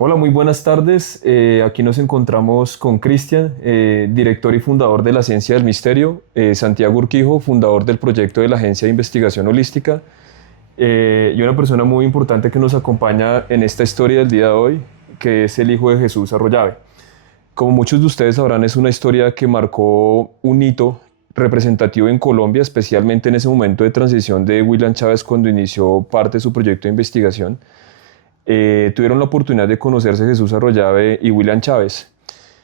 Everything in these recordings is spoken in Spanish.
Hola, muy buenas tardes. Aquí nos encontramos con Cristian, director y fundador de la Ciencia del Misterio, Santiago Urquijo, fundador del proyecto de la Agencia de Investigación Holística, y una persona muy importante que nos acompaña en esta historia del día de hoy, que es el hijo de Jesús Arroyave. Como muchos de ustedes sabrán, es una historia que marcó un hito representativo en Colombia, especialmente en ese momento de transición de William Chávez cuando inició parte de su proyecto de investigación. Tuvieron la oportunidad de conocerse Jesús Arroyave y William Chávez.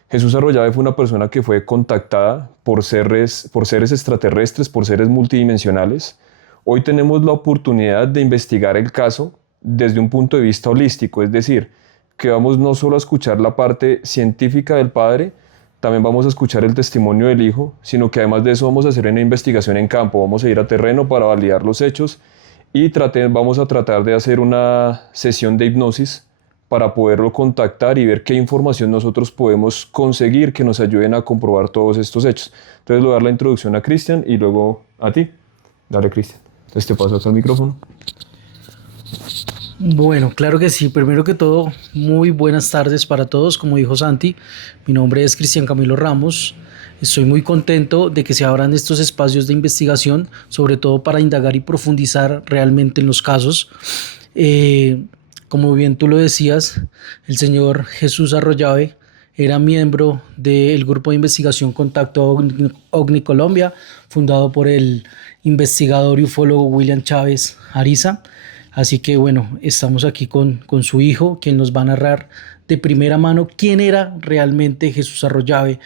Jesús Arroyave fue una persona que fue contactada por seres extraterrestres, por seres multidimensionales. Hoy tenemos la oportunidad de investigar el caso desde un punto de vista holístico, es decir, que vamos no solo a escuchar la parte científica del padre, también vamos a escuchar el testimonio del hijo, sino que además de eso vamos a hacer una investigación en campo, vamos a ir a terreno para validar los hechos y vamos a tratar de hacer una sesión de hipnosis para poderlo contactar y ver qué información nosotros podemos conseguir que nos ayuden a comprobar todos estos hechos. Entonces le voy a dar la introducción a Cristian y luego a ti. Dale, Cristian. Entonces te paso acá el micrófono. Bueno, claro que sí. Primero que todo, muy buenas tardes para todos. Como dijo Santi, mi nombre es Cristian Camilo Ramos. Estoy muy contento de que se abran estos espacios de investigación, sobre todo para indagar y profundizar realmente en los casos. Eh, Como bien tú lo decías, el señor Jesús Arroyave era miembro del grupo de investigación Contacto OVNI Colombia, fundado por el investigador y ufólogo William Chávez Ariza. Así que bueno, estamos aquí con su hijo, quien nos va a narrar de primera mano quién era realmente Jesús Arroyave,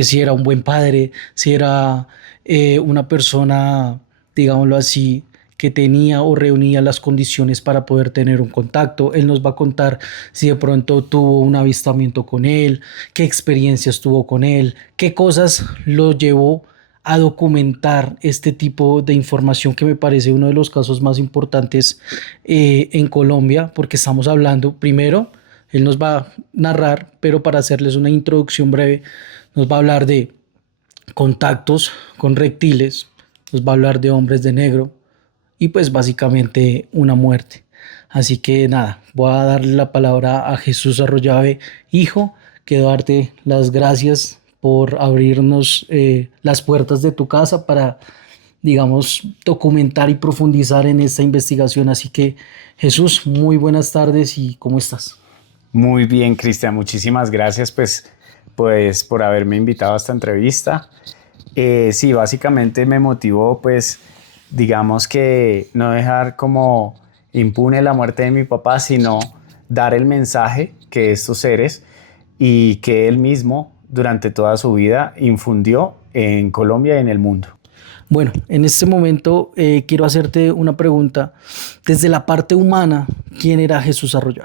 si era un buen padre, si era una persona, digámoslo así, que tenía o reunía las condiciones para poder tener un contacto. Él nos va a contar si de pronto tuvo un avistamiento con él, qué experiencias tuvo con él, qué cosas lo llevó a documentar este tipo de información que me parece uno de los casos más importantes en Colombia, porque estamos hablando, primero, él nos va a narrar, pero para hacerles una introducción breve, nos va a hablar de contactos con reptiles, nos va a hablar de hombres de negro y pues básicamente una muerte. Así que nada, voy a darle la palabra a Jesús Arroyave, hijo, quiero darte las gracias por abrirnos las puertas de tu casa para, digamos, documentar y profundizar en esta investigación. Así que Jesús, muy buenas tardes y ¿cómo estás? Muy bien, Cristian, muchísimas gracias pues por haberme invitado a esta entrevista. Sí, básicamente me motivó pues digamos que no dejar como impune la muerte de mi papá, sino dar el mensaje que estos seres y que él mismo durante toda su vida infundió en Colombia y en el mundo. Bueno, en este momento quiero hacerte una pregunta. Desde la parte humana, ¿quién era Jesús Arroyo?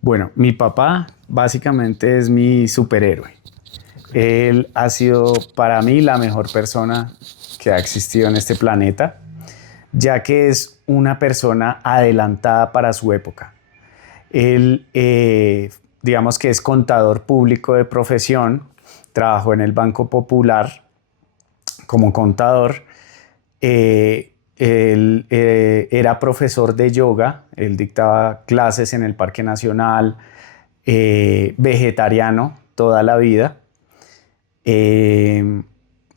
Bueno, mi papá básicamente es mi superhéroe. Él ha sido para mí la mejor persona que ha existido en este planeta, ya que es una persona adelantada para su época. Él, digamos que es contador público de profesión, trabajó en el Banco Popular como contador. Él era profesor de yoga, él dictaba clases en el Parque Nacional, vegetariano toda la vida.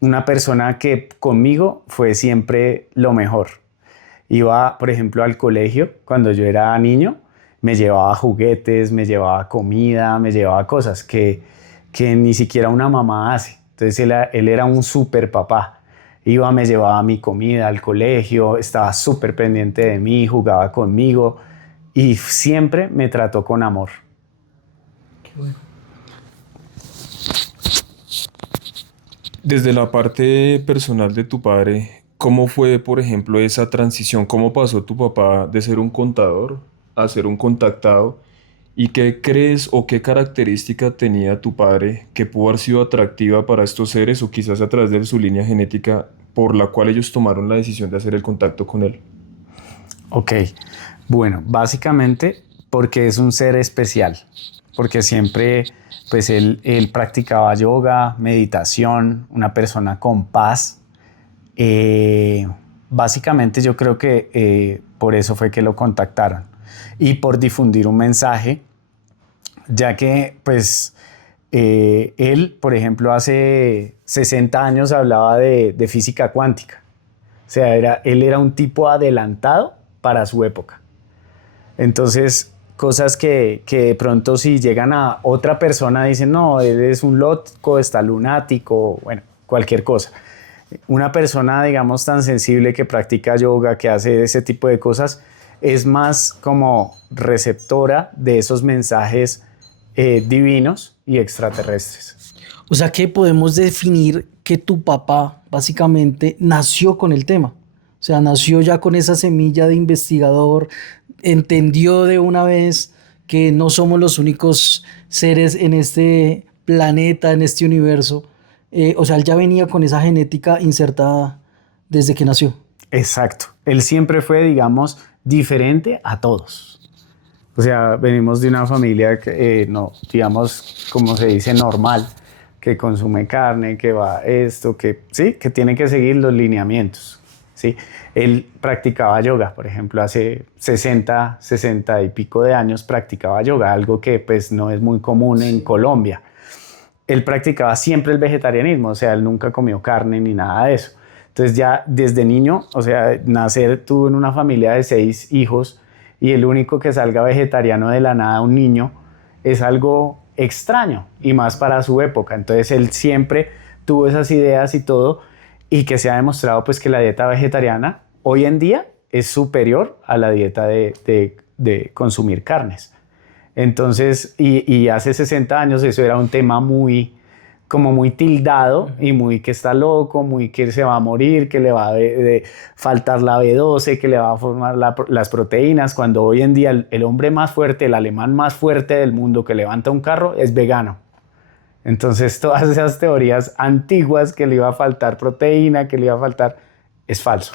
Una persona que conmigo fue siempre lo mejor. Iba, por ejemplo, al colegio cuando yo era niño, me llevaba juguetes, me llevaba comida, me llevaba cosas que ni siquiera una mamá hace. Entonces él era un súper papá. Iba, me llevaba mi comida al colegio, estaba súper pendiente de mí, jugaba conmigo y siempre me trató con amor. Qué bueno. Desde la parte personal de tu padre, ¿cómo fue, por ejemplo, esa transición? ¿Cómo pasó tu papá de ser un contador a ser un contactado? ¿Y qué crees o qué característica tenía tu padre que pudo haber sido atractiva para estos seres o quizás a través de su línea genética por la cual ellos tomaron la decisión de hacer el contacto con él? Ok, bueno, básicamente porque es un ser especial, porque siempre pues él practicaba yoga, meditación, una persona con paz. Eh, Básicamente yo creo que por eso fue que lo contactaron y por difundir un mensaje ya que pues él, por ejemplo, hace 60 años hablaba de física cuántica. O sea, él era un tipo adelantado para su época. Entonces, cosas que de pronto si llegan a otra persona dicen, no, él es un loco, está lunático, bueno, cualquier cosa. Una persona, digamos, tan sensible que practica yoga, que hace ese tipo de cosas, es más como receptora de esos mensajes divinos y extraterrestres. O sea que podemos definir que tu papá básicamente nació con el tema. O sea, nació ya con esa semilla de investigador, entendió de una vez que no somos los únicos seres en este planeta, en este universo. O sea, él ya venía con esa genética insertada desde que nació. Exacto. Él siempre fue, digamos, diferente a todos. O sea, venimos de una familia que, no, digamos, como se dice, normal, que consume carne, que va esto, que sí, que tiene que seguir los lineamientos. ¿Sí? Él practicaba yoga, por ejemplo, hace 60 y pico de años practicaba yoga, algo que pues no es muy común en Colombia. Él practicaba siempre el vegetarianismo, o sea, él nunca comió carne ni nada de eso. Entonces ya desde niño, o sea, tuvo en una familia de 6 hijos y el único que salga vegetariano de la nada, un niño, es algo extraño y más para su época. Entonces él siempre tuvo esas ideas y todo, y que se ha demostrado pues que la dieta vegetariana hoy en día es superior a la dieta de consumir carnes. Entonces, y hace 60 años eso era un tema muy tildado y muy que está loco, muy que se va a morir, que le va a faltar la B12, que le va a formar las proteínas, cuando hoy en día el hombre más fuerte, el alemán más fuerte del mundo que levanta un carro es vegano. Entonces todas esas teorías antiguas que le iba a faltar proteína, que le iba a faltar, es falso.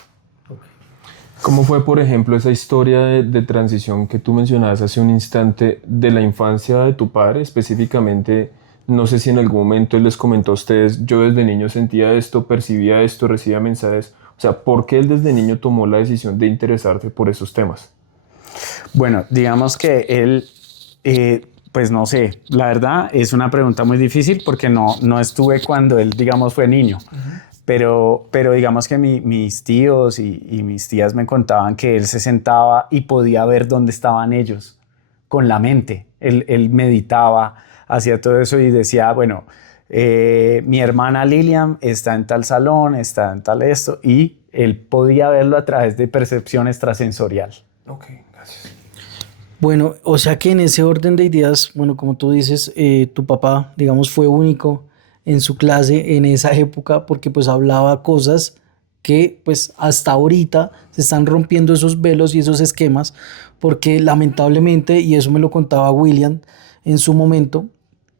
¿Cómo fue, por ejemplo, esa historia de transición que tú mencionabas hace un instante de la infancia de tu padre? Específicamente, no sé si en algún momento él les comentó a ustedes, yo desde niño sentía esto, percibía esto, recibía mensajes. O sea, ¿por qué él desde niño tomó la decisión de interesarse por esos temas? Bueno, digamos que él, pues no sé, la verdad es una pregunta muy difícil porque no estuve cuando él, digamos, fue niño. Pero digamos que mis tíos y mis tías me contaban que él se sentaba y podía ver dónde estaban ellos con la mente. Él meditaba, hacía todo eso y decía, bueno, mi hermana Lilian está en tal salón, está en tal esto, y él podía verlo a través de percepción extrasensorial. Ok, gracias. Bueno, o sea que en ese orden de ideas, bueno, como tú dices, tu papá, digamos, fue único en su clase en esa época porque pues hablaba cosas que pues hasta ahorita se están rompiendo esos velos y esos esquemas porque lamentablemente, y eso me lo contaba William en su momento,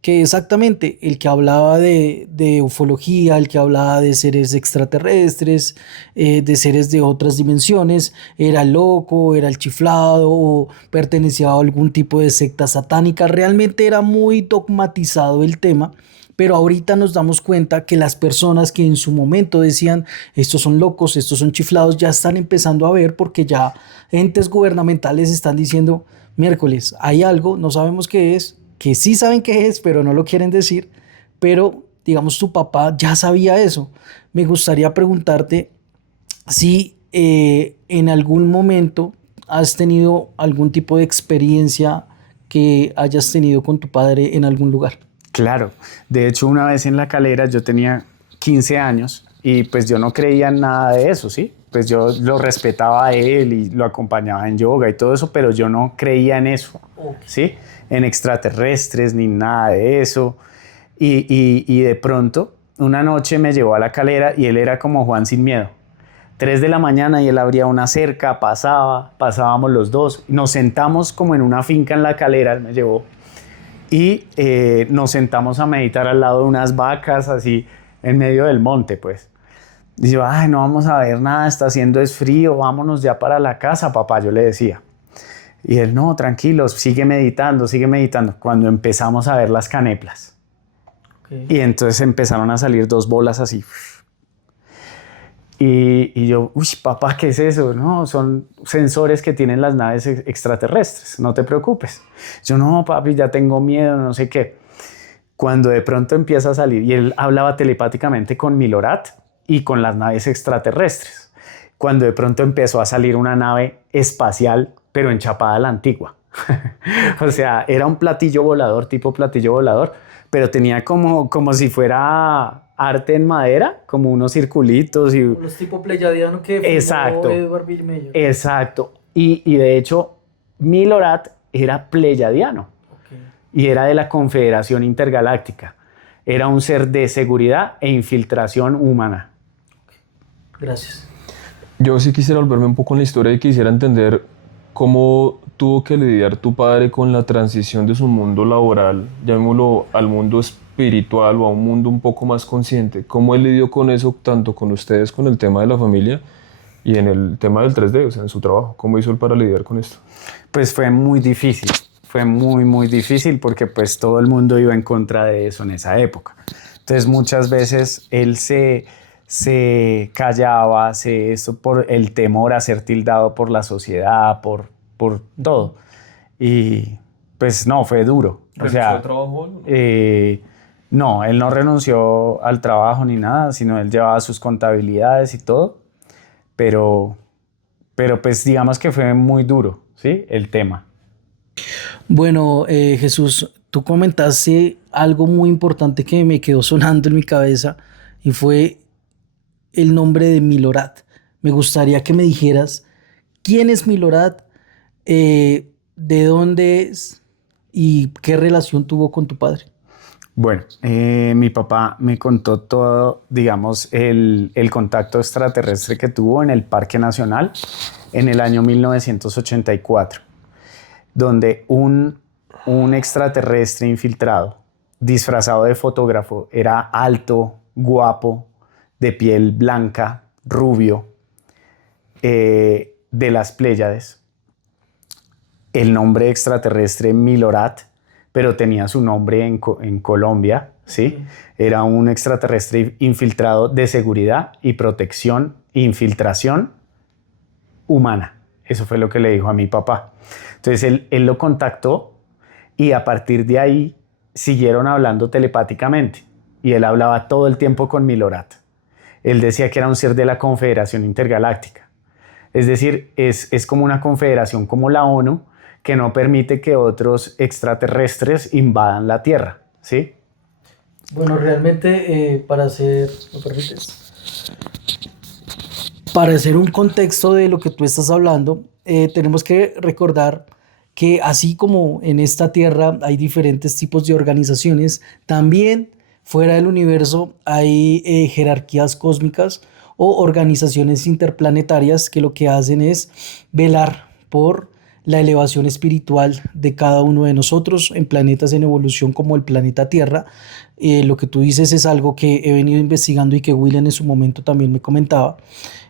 que exactamente el que hablaba de ufología, el que hablaba de seres extraterrestres, de seres de otras dimensiones, era loco, era el chiflado o pertenecía a algún tipo de secta satánica. Realmente era muy dogmatizado el tema. Pero ahorita nos damos cuenta que las personas que en su momento decían estos son locos, estos son chiflados, ya están empezando a ver porque ya entes gubernamentales están diciendo miércoles, hay algo, no sabemos qué es, que sí saben qué es, pero no lo quieren decir, pero digamos tu papá ya sabía eso. Me gustaría preguntarte si en algún momento has tenido algún tipo de experiencia que hayas tenido con tu padre en algún lugar. Claro, de hecho una vez en La Calera yo tenía 15 años y pues yo no creía en nada de eso, ¿sí? Pues yo lo respetaba a él y lo acompañaba en yoga y todo eso, pero yo no creía en eso, ¿sí? En extraterrestres ni nada de eso. Y de pronto una noche me llevó a La Calera y él era como Juan sin miedo. 3 de la mañana y él abría una cerca, pasábamos los dos, nos sentamos como en una finca en La Calera, él me llevó. Y nos sentamos a meditar al lado de unas vacas, así en medio del monte, pues. Y yo, ay, no vamos a ver nada, está haciendo es frío, vámonos ya para la casa, papá, yo le decía. Y él, no, tranquilos, sigue meditando. Cuando empezamos a ver las caneplas. Okay. Y entonces empezaron a salir 2 bolas así. Y yo, uy, papá, ¿qué es eso? No, son sensores que tienen las naves extraterrestres, no te preocupes. Yo, no, papi, ya tengo miedo, no sé qué. Cuando de pronto empieza a salir, y él hablaba telepáticamente con Milorad y con las naves extraterrestres. Cuando de pronto empezó a salir una nave espacial, pero enchapada a la antigua. O sea, era un platillo volador, tipo platillo volador, pero tenía como si fuera arte en madera, como unos circulitos. Y Los tipo pleyadiano que exacto, Edward Bill Mayer. exacto. Y de hecho, Milorad era pleyadiano y era de la Confederación Intergaláctica. Era un ser de seguridad e infiltración humana. Gracias. Yo sí quisiera volverme un poco en la historia y quisiera entender cómo tuvo que lidiar tu padre con la transición de su mundo laboral, llamémoslo, al mundo espiritual o a un mundo un poco más consciente. ¿Cómo él lidió con eso, tanto con ustedes, con el tema de la familia y en el tema del 3D, o sea, en su trabajo? ¿Cómo hizo él para lidiar con esto? Pues fue muy difícil, fue muy difícil porque pues todo el mundo iba en contra de eso en esa época. Entonces muchas veces él se callaba, eso por el temor a ser tildado por la sociedad, por todo. Y pues no, fue duro. ¿Renunció al trabajo? No, él no renunció al trabajo ni nada, sino él llevaba sus contabilidades y todo. Pero pues digamos que fue muy duro, ¿sí? El tema. Bueno, Jesús, tú comentaste algo muy importante que me quedó sonando en mi cabeza y fue el nombre de Milorad. Me gustaría que me dijeras quién es Milorad, de dónde es y qué relación tuvo con tu padre. Bueno, mi papá me contó todo, digamos, el contacto extraterrestre que tuvo en el Parque Nacional en el año 1984, donde un extraterrestre infiltrado, disfrazado de fotógrafo, era alto, guapo, de piel blanca, rubio, de las Pléyades. El nombre extraterrestre Milorad, pero tenía su nombre en Colombia, ¿sí? Era un extraterrestre infiltrado de seguridad y protección, infiltración humana. Eso fue lo que le dijo a mi papá. Entonces él lo contactó y a partir de ahí siguieron hablando telepáticamente y él hablaba todo el tiempo con Milorad. Él decía que era un ser de la Confederación Intergaláctica. Es decir, es como una confederación como la ONU que no permite que otros extraterrestres invadan la Tierra, ¿sí? Bueno, realmente para hacer, ¿me permites? Para hacer un contexto de lo que tú estás hablando, tenemos que recordar que así como en esta Tierra hay diferentes tipos de organizaciones, también fuera del universo hay jerarquías cósmicas o organizaciones interplanetarias que lo que hacen es velar por la elevación espiritual de cada uno de nosotros en planetas en evolución como el planeta Tierra. Lo que tú dices es algo que he venido investigando y que William en su momento también me comentaba.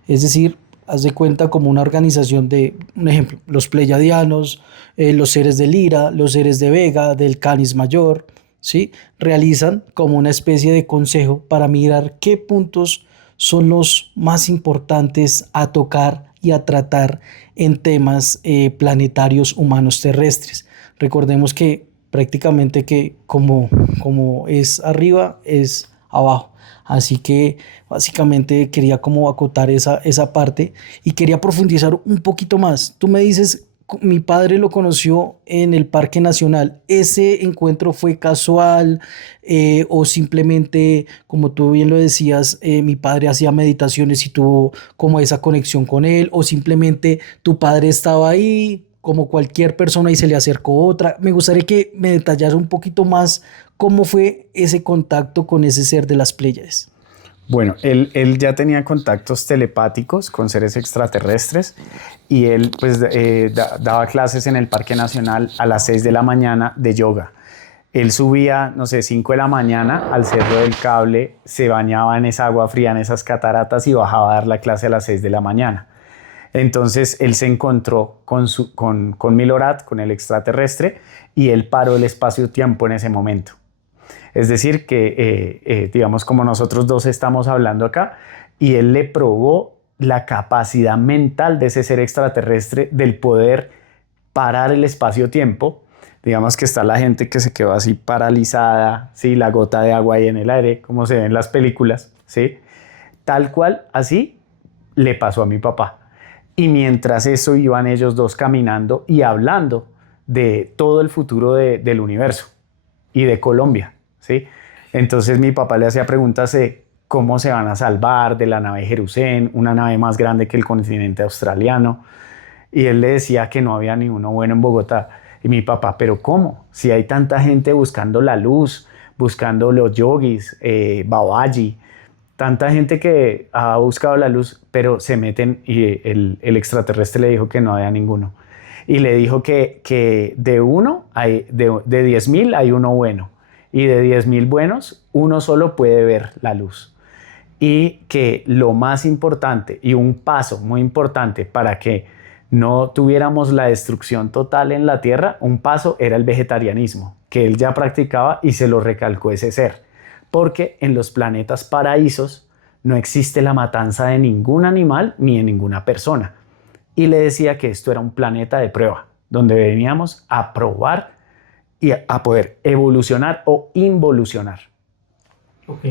Es decir, haz de cuenta como una organización de, un ejemplo, los Pleyadianos, los seres de Lira, los seres de Vega, del Canis Mayor, ¿sí? Realizan como una especie de consejo para mirar qué puntos son los más importantes a tocar y a tratar en temas planetarios humanos terrestres. Recordemos que prácticamente que como es arriba, es abajo. Así que básicamente quería como acotar esa parte y quería profundizar un poquito más. Tú me dices, mi padre lo conoció en el Parque Nacional. ¿Ese encuentro fue casual o simplemente, como tú bien lo decías, mi padre hacía meditaciones y tuvo como esa conexión con él? ¿O simplemente tu padre estaba ahí como cualquier persona y se le acercó otra? Me gustaría que me detallara un poquito más cómo fue ese contacto con ese ser de las Pléyades. Bueno, él ya tenía contactos telepáticos con seres extraterrestres y él pues daba clases en el Parque Nacional a las 6 de la mañana de yoga. Él subía, no sé, 5 de la mañana al Cerro del Cable, se bañaba en esa agua fría, en esas cataratas y bajaba a dar la clase a las 6 de la mañana. Entonces él se encontró con Milorad, con el extraterrestre, y él paró el espacio-tiempo en ese momento. Es decir, que digamos como nosotros dos estamos hablando acá, y él le probó la capacidad mental de ese ser extraterrestre del poder parar el espacio-tiempo. Digamos que está la gente que se quedó así paralizada, ¿sí? La gota de agua ahí en el aire, como se ve en las películas, ¿sí? Tal cual, así le pasó a mi papá. Y mientras eso iban ellos dos caminando y hablando de todo el futuro del universo y de Colombia, ¿sí? Entonces mi papá le hacía preguntas de cómo se van a salvar de la nave Jerusalén, una nave más grande que el continente australiano, y él le decía que no había ni uno bueno en Bogotá. Y mi papá, ¿pero cómo? Si hay tanta gente buscando la luz, buscando los yogis, Babaji, tanta gente que ha buscado la luz, pero se meten, y el extraterrestre le dijo que no había ninguno. Y le dijo que de uno, de 10,000 hay uno bueno. Y de 10,000 buenos, uno solo puede ver la luz. Y que lo más importante y un paso muy importante para que no tuviéramos la destrucción total en la Tierra, un paso era el vegetarianismo, que él ya practicaba y se lo recalcó ese ser. Porque en los planetas paraísos no existe la matanza de ningún animal ni de ninguna persona. Y le decía que esto era un planeta de prueba, donde veníamos a probar y a poder evolucionar o involucionar. Ok.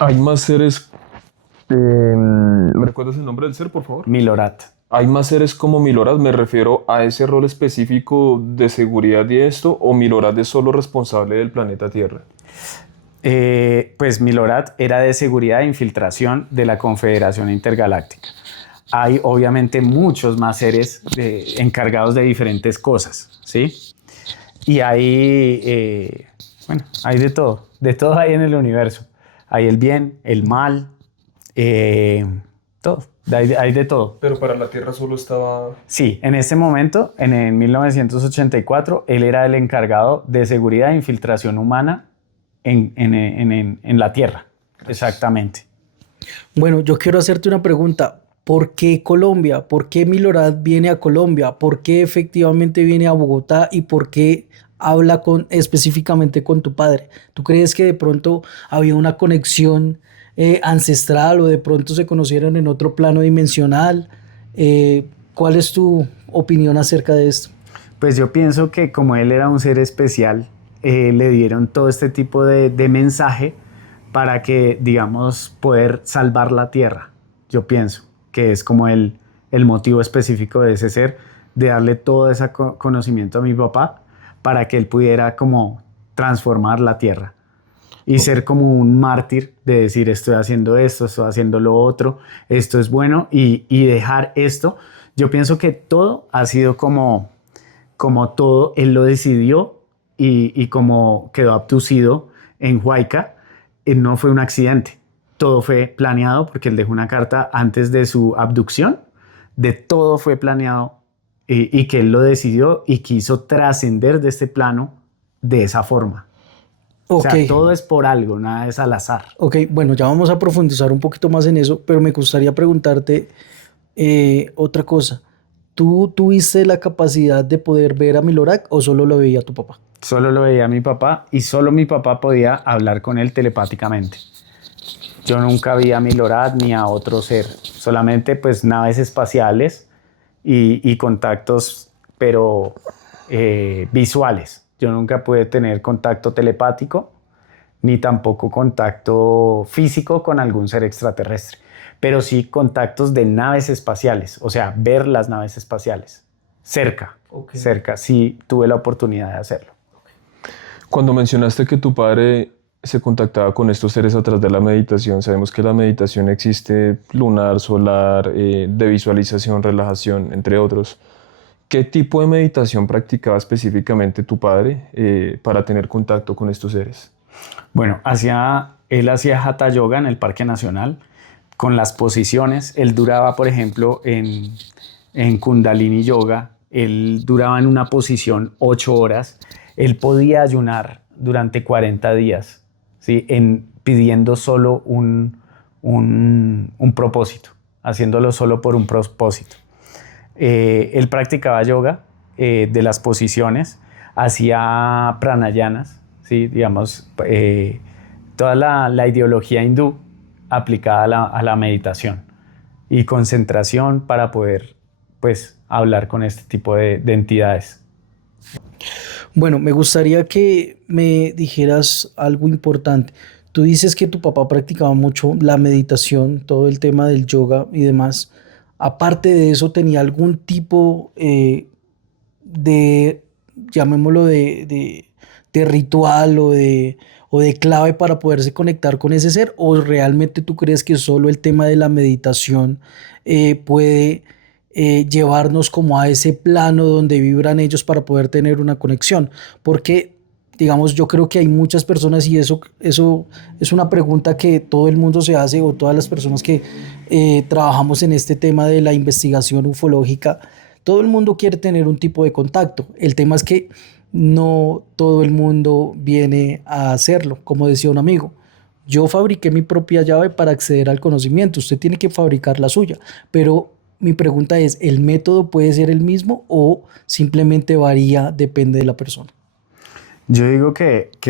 Hay más seres. ¿Me recuerdas el nombre del ser, por favor? Milorat. ¿Hay más seres como Milorad? Me refiero a ese rol específico de seguridad y esto, o Milorad es solo responsable del planeta Tierra. Pues Milorat era de seguridad e infiltración de la Confederación Intergaláctica. Hay obviamente muchos más seres encargados de diferentes cosas, ¿sí? Y hay, bueno, hay de todo hay en el universo. Hay el bien, el mal, todo, hay de todo. Pero para la Tierra solo estaba... Sí, en ese momento, en 1984, él era el encargado de seguridad e infiltración humana en la Tierra. Exactamente. Bueno, yo quiero hacerte una pregunta. ¿Por qué Colombia? ¿Por qué Milorad viene a Colombia? ¿Por qué efectivamente viene a Bogotá? ¿Y por qué habla específicamente con tu padre? ¿Tú crees que de pronto había una conexión ancestral o de pronto se conocieron en otro plano dimensional? ¿Cuál es tu opinión acerca de esto? Pues yo pienso que como él era un ser especial, le dieron todo este tipo de mensaje para que, digamos, poder salvar la Tierra. Yo pienso que es como el motivo específico de ese ser, de darle todo ese conocimiento a mi papá para que él pudiera como transformar la Tierra y ser como un mártir de decir estoy haciendo esto, estoy haciendo lo otro, esto es bueno y dejar esto. Yo pienso que todo ha sido como todo, él lo decidió y como quedó abducido en Huayca, no fue un accidente. Todo fue planeado porque él dejó una carta antes de su abducción, de todo fue planeado y que él lo decidió y quiso trascender de este plano de esa forma. Ok. O sea, todo es por algo, nada es al azar. Ok, bueno, ya vamos a profundizar un poquito más en eso, pero me gustaría preguntarte otra cosa. ¿Tú tuviste la capacidad de poder ver a Milorad o solo lo veía tu papá? Solo lo veía mi papá y solo mi papá podía hablar con él telepáticamente. Yo nunca vi a Milorad ni a otro ser, solamente pues naves espaciales y contactos, pero visuales. Yo nunca pude tener contacto telepático ni tampoco contacto físico con algún ser extraterrestre, pero sí contactos de naves espaciales, o sea, ver las naves espaciales cerca, cerca, sí tuve la oportunidad de hacerlo. Cuando mencionaste que tu padre se contactaba con estos seres a través de la meditación, sabemos que la meditación existe lunar, solar, de visualización, relajación, entre otros. ¿Qué tipo de meditación practicaba específicamente tu padre para tener contacto con estos seres? Bueno, él hacía Hatha Yoga en el Parque Nacional con las posiciones. Él duraba, por ejemplo, en Kundalini Yoga, él duraba en una posición 8 horas. Él podía ayunar durante 40 días, ¿sí? Pidiendo solo un propósito, haciéndolo solo por un propósito. Él practicaba yoga de las posiciones, hacía pranayanas, ¿sí? Digamos, toda la ideología hindú aplicada a la meditación y concentración para poder, pues, hablar con este tipo de entidades. Bueno, me gustaría que me dijeras algo importante. Tú dices que tu papá practicaba mucho la meditación, todo el tema del yoga y demás. Aparte de eso, ¿tenía algún tipo de, llamémoslo, de ritual o de clave para poderse conectar con ese ser? ¿O realmente tú crees que solo el tema de la meditación puede llevarnos como a ese plano donde vibran ellos para poder tener una conexión? Porque, digamos, yo creo que hay muchas personas y eso es una pregunta que todo el mundo se hace o todas las personas que trabajamos en este tema de la investigación ufológica. Todo el mundo quiere tener un tipo de contacto. El tema es que no todo el mundo viene a hacerlo. Como decía un amigo, yo fabriqué mi propia llave para acceder al conocimiento. Usted tiene que fabricar la suya. Pero mi pregunta es, ¿el método puede ser el mismo o simplemente varía, depende de la persona? Yo digo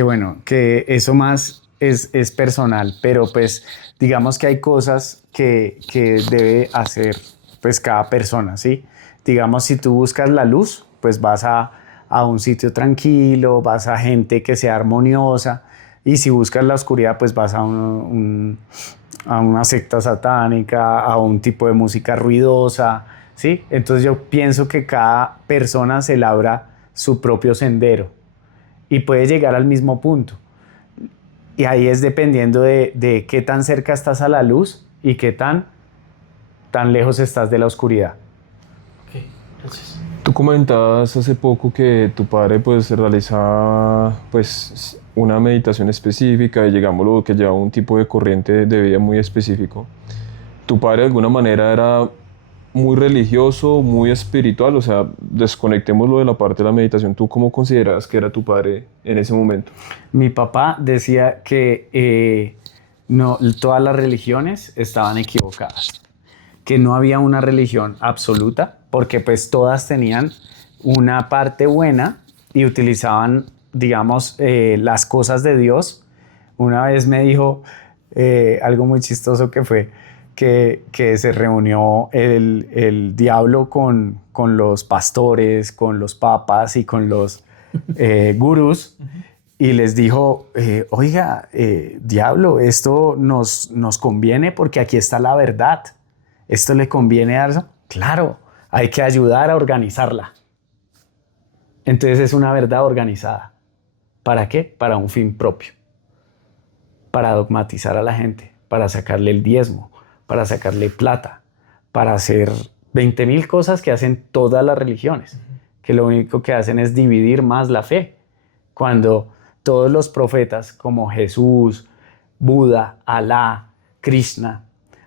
bueno, que eso más es personal, pero pues digamos que hay cosas que debe hacer pues cada persona, ¿sí? Digamos, si tú buscas la luz, pues vas a un sitio tranquilo, vas a gente que sea armoniosa, y si buscas la oscuridad, pues vas a una secta satánica, a un tipo de música ruidosa, ¿sí? Entonces yo pienso que cada persona se labra su propio sendero y puede llegar al mismo punto. Y ahí es dependiendo de qué tan cerca estás a la luz y qué tan lejos estás de la oscuridad. Ok, gracias. Tú comentabas hace poco que tu padre pues realizaba pues una meditación específica y digámoslo que llevaba un tipo de corriente de vida muy específico. ¿Tu padre de alguna manera era muy religioso, muy espiritual? O sea, desconectémoslo de la parte de la meditación. ¿Tú cómo considerabas que era tu padre en ese momento? Mi papá decía que no, todas las religiones estaban equivocadas, que no había una religión absoluta, porque pues todas tenían una parte buena y utilizaban, digamos, las cosas de Dios. Una vez me dijo algo muy chistoso que fue que se reunió el diablo con los pastores, con los papas y con los gurús, y les dijo, oiga, diablo, esto nos conviene porque aquí está la verdad. ¿Esto le conviene a eso? Claro, hay que ayudar a organizarla. Entonces es una verdad organizada. ¿Para qué? Para un fin propio. Para dogmatizar a la gente, para sacarle el diezmo, para sacarle plata, para hacer 20.000 cosas que hacen todas las religiones, que lo único que hacen es dividir más la fe. Cuando todos los profetas como Jesús, Buda, Alá, Krishna,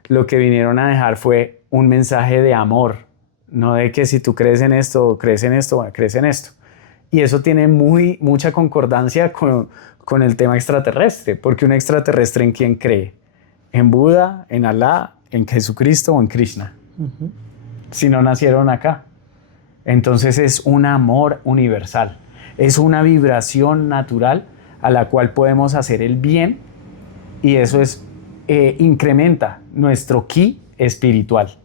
lo que vinieron a dejar fue un mensaje de amor, no de que si tú crees en esto, crees en esto, crees en esto. Y eso tiene mucha concordancia con el tema extraterrestre, porque un extraterrestre, ¿en quién cree? ¿En Buda, en Alá, en Jesucristo o en Krishna? Si no nacieron acá. Entonces es un amor universal, es una vibración natural a la cual podemos hacer el bien, y eso incrementa nuestro ki espiritual.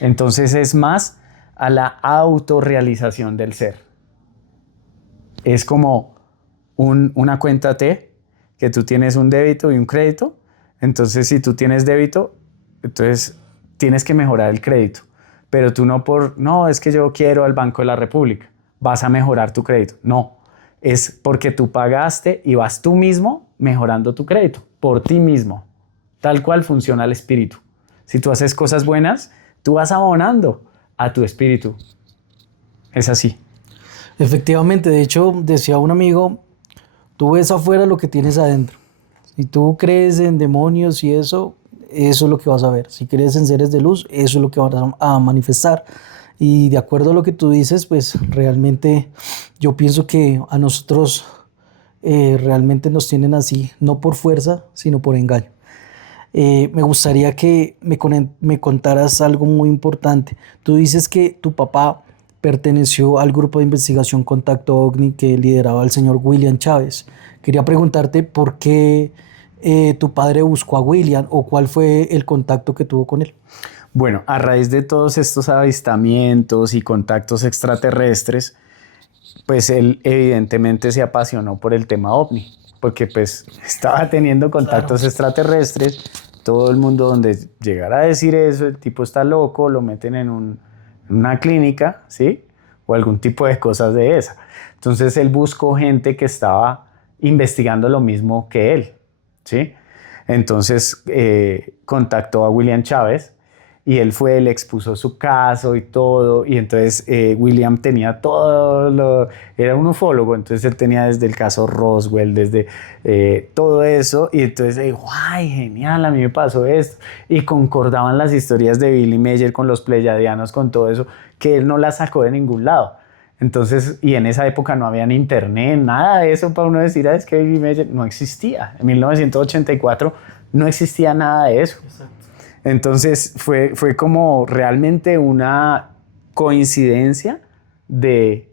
Entonces es más a la autorrealización del ser. Es como una cuenta T, que tú tienes un débito y un crédito. Entonces si tú tienes débito, entonces tienes que mejorar el crédito. Pero tú no, es que yo quiero al Banco de la República, vas a mejorar tu crédito. No, es porque tú pagaste y vas tú mismo mejorando tu crédito, por ti mismo. Tal cual funciona el espíritu. Si tú haces cosas buenas, tú vas abonando a tu espíritu. Es así. Efectivamente, de hecho, decía un amigo, tú ves afuera lo que tienes adentro. Si tú crees en demonios y eso es lo que vas a ver. Si crees en seres de luz, eso es lo que vas a manifestar. Y de acuerdo a lo que tú dices, pues realmente yo pienso que a nosotros realmente nos tienen así, no por fuerza, sino por engaño. Me gustaría que me contaras algo muy importante. Tú dices que tu papá perteneció al grupo de investigación Contacto OVNI que lideraba el señor William Chávez. Quería preguntarte por qué tu padre buscó a William o cuál fue el contacto que tuvo con él? Bueno, a raíz de todos estos avistamientos y contactos extraterrestres, pues él evidentemente se apasionó por el tema ovni, porque pues estaba teniendo contactos extraterrestres, todo el mundo donde llegara a decir eso, el tipo está loco, lo meten en una clínica, ¿sí? O algún tipo de cosas de esa. Entonces él buscó gente que estaba investigando lo mismo que él, ¿sí? Entonces contactó a William Chávez y él fue, le expuso su caso y todo, y entonces William tenía era un ufólogo, entonces él tenía desde el caso Roswell, desde todo eso, y entonces dijo, ¡ay, genial, a mí me pasó esto! Y concordaban las historias de Billy Mayer con los pleyadianos, con todo eso, que él no las sacó de ningún lado. Entonces, y en esa época no había ni internet, nada de eso para uno decir, es que Billy Mayer no existía. En 1984 no existía nada de eso. Exacto. Entonces fue como realmente una coincidencia de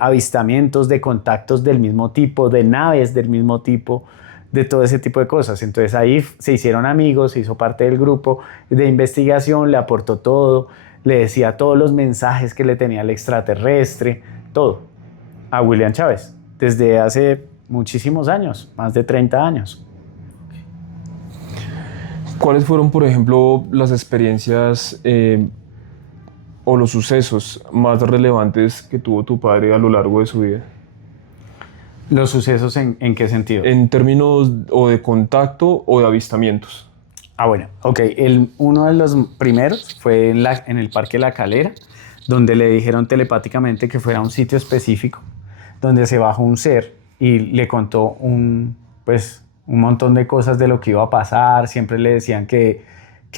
avistamientos, de contactos del mismo tipo, de naves del mismo tipo, de todo ese tipo de cosas. Entonces ahí se hicieron amigos, se hizo parte del grupo de investigación, le aportó todo, le decía todos los mensajes que le tenía el extraterrestre, todo, a William Chávez, desde hace muchísimos años, más de 30 años. ¿Cuáles fueron, por ejemplo, las experiencias o los sucesos más relevantes que tuvo tu padre a lo largo de su vida? ¿Los sucesos en qué sentido? En términos o de contacto o de avistamientos. Bueno, ok. Uno de los primeros fue en el Parque La Calera, donde le dijeron telepáticamente que fuera a un sitio específico, donde se bajó un ser y le contó un montón de cosas de lo que iba a pasar. Siempre le decían que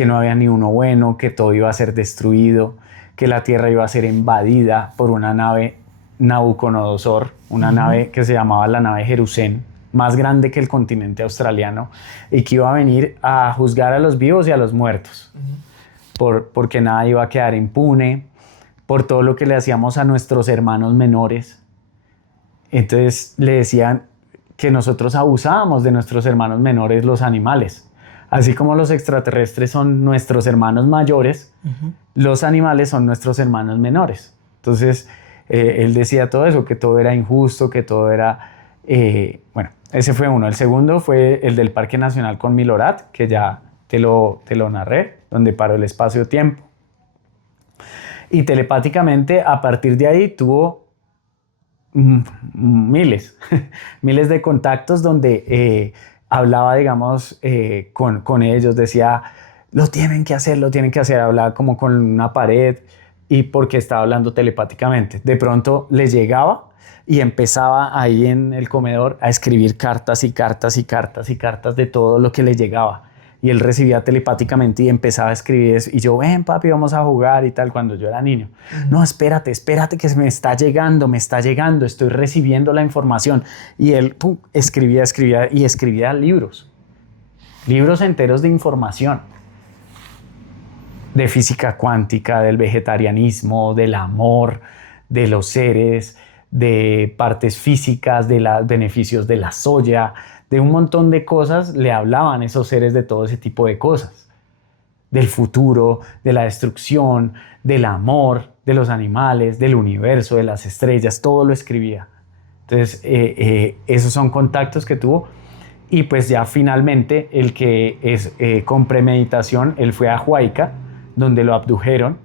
no había ni uno bueno, que todo iba a ser destruido, que la Tierra iba a ser invadida por una nave Nabucodonosor, una nave que se llamaba la nave Jerusalén, más grande que el continente australiano, y que iba a venir a juzgar a los vivos y a los muertos, porque nada iba a quedar impune, por todo lo que le hacíamos a nuestros hermanos menores. Entonces le decían que nosotros abusábamos de nuestros hermanos menores, los animales. Así como los extraterrestres son nuestros hermanos mayores, los animales son nuestros hermanos menores. Entonces, él decía todo eso, que todo era injusto, que todo era... bueno, ese fue uno. El segundo fue el del Parque Nacional con Milorad, que ya te lo narré, donde paró el espacio-tiempo. Y telepáticamente, a partir de ahí, tuvo miles de contactos donde hablaba, digamos, con ellos, decía, lo tienen que hacer, hablaba como con una pared, y porque estaba hablando telepáticamente. De pronto le llegaba y empezaba ahí en el comedor a escribir cartas y cartas y cartas y cartas de todo lo que le llegaba. Y él recibía telepáticamente y empezaba a escribir eso. Y yo, ven papi, vamos a jugar y tal, cuando yo era niño. No, espérate que me está llegando, estoy recibiendo la información. Y él escribía y escribía libros enteros de información. De física cuántica, del vegetarianismo, del amor, de los seres, de partes físicas, de los beneficios de la soya, de un montón de cosas le hablaban esos seres, de todo ese tipo de cosas. Del futuro, de la destrucción, del amor, de los animales, del universo, de las estrellas, todo lo escribía. Entonces, esos son contactos que tuvo. Y pues ya finalmente, el que es con premeditación, él fue a Huayca, donde lo abdujeron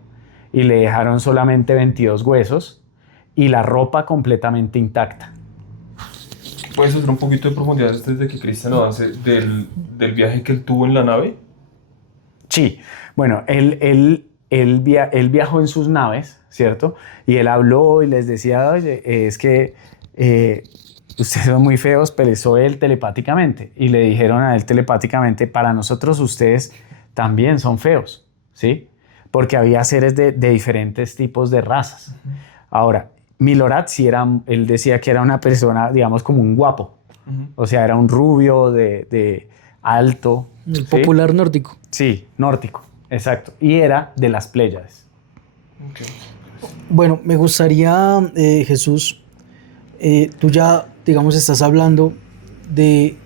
y le dejaron solamente 22 huesos y la ropa completamente intacta. ¿Puedes hacer un poquito de profundidad antes de que Cristian avance del viaje que él tuvo en la nave? Sí, bueno, él viajó en sus naves, ¿cierto? Y él habló y les decía, oye, es que ustedes son muy feos, pero eso él telepáticamente. Y le dijeron a él telepáticamente, para nosotros ustedes también son feos, ¿sí? Porque había seres de diferentes tipos de razas. Ahora, Milorad sí él decía que era una persona, digamos, como un guapo. O sea, era un rubio de alto. El popular nórdico. Sí, nórdico, exacto. Y era de las Pléyades. Okay. Bueno, me gustaría, Jesús, tú ya, digamos, estás hablando de